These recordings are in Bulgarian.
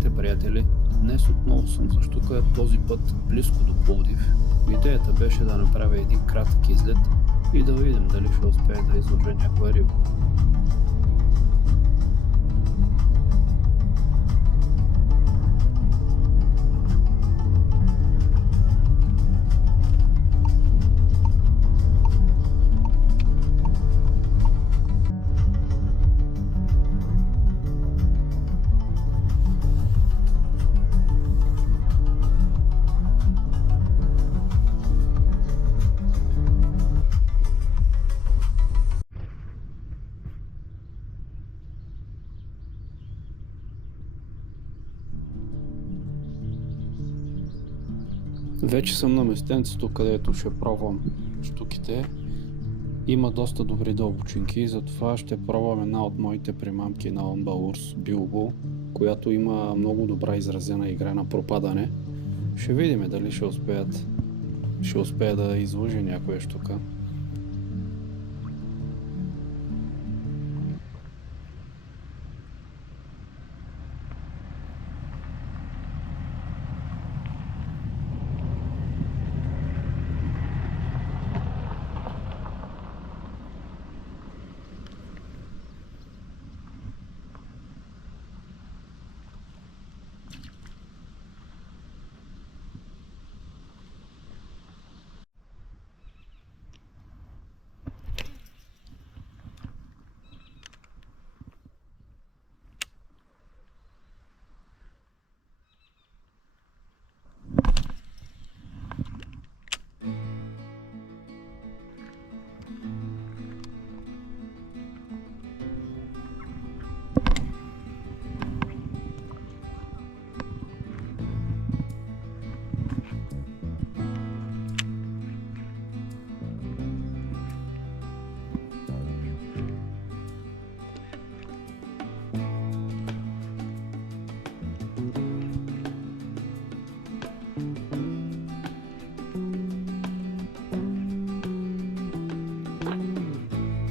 Здравейте, приятели! Днес отново съм за щука, този път близко до Пловдив. Идеята беше да направя един кратък излет и да видим дали ще успея да изловя някоя риба. Вече съм на местенцето, където ще пробвам щуките. Има доста добри дълбочинки, затова ще пробвам една от моите примамки на Onbaurs Bilbo, която има много добра изразена игра на пропадане. Ще видим дали ще успея да излъжа някоя щука.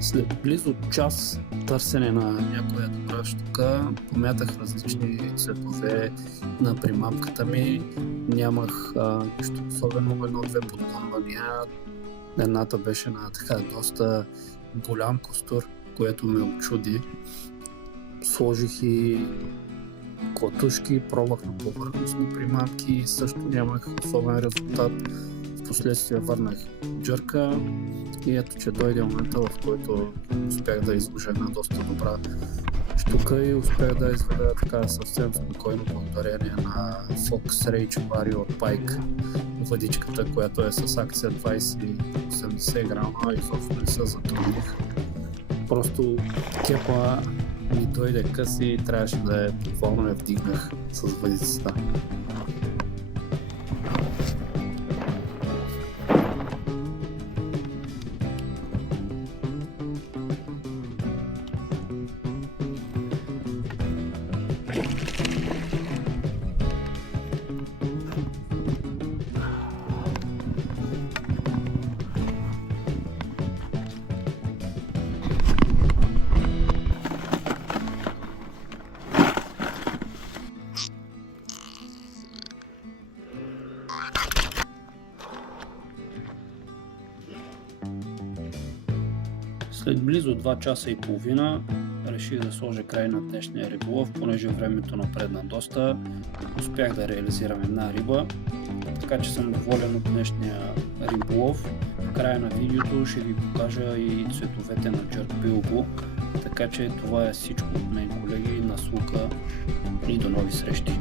След близо час търсене на някоя добра щука, помятах различни цветове на примамката ми. Нямах нищо особено, едно-две подгонвания. Едната беше на така доста голям костур, което ме очуди. Сложих и клатушки, пробвах на повърхностни примамки и също нямах особен резултат. Впоследствие върнах джърка и ето, че дойде момента, в който успях да изложа една доста добра щука и успях да изведа така съвсем спокойно благодарение на Fox Rage Warrior Pike въдичката, която е с акция 20-80 грама, изобщо не се затрудних. Просто кепа ми дойде къс и трябваше да буквално я вдигнах с въдицата. След близо 2 часа и половина реших да сложа край на днешния риболов, понеже времето напредна доста. Успях да реализирам една риба, така че съм доволен от днешния риболов. В края на видеото ще ви покажа и цветовете на Jerk Bilbo, така че това е всичко от мен, колеги, на слука и до нови срещи!